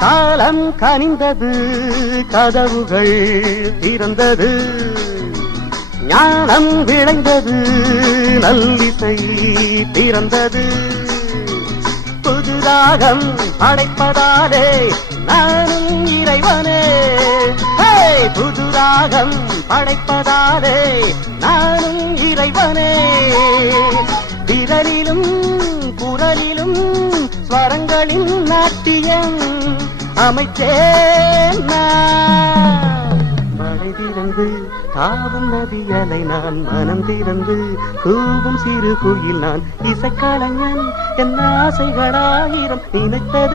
காலம் கனிந்தது, கதவுகள் திறந்தது, ஞானம் விளைந்தது, நல்லிசை பிறந்தது. புதுராகம் படைப்பதாலே நானும் இறைவனே, புதுராகம் படைப்பதாலே நானும் இறைவனே. விரலிலும் குரலிலும் ஸ்வரங்களின் நாட்டியம் அமைச்சேன் நான். மழை திறந்து தாவும் நதியலை நான், மனம் திறந்து கூவும் சிறு குயில் நான். இசைக்கலைஞன் என் ஆசைகளாயிரம் நினைத்தது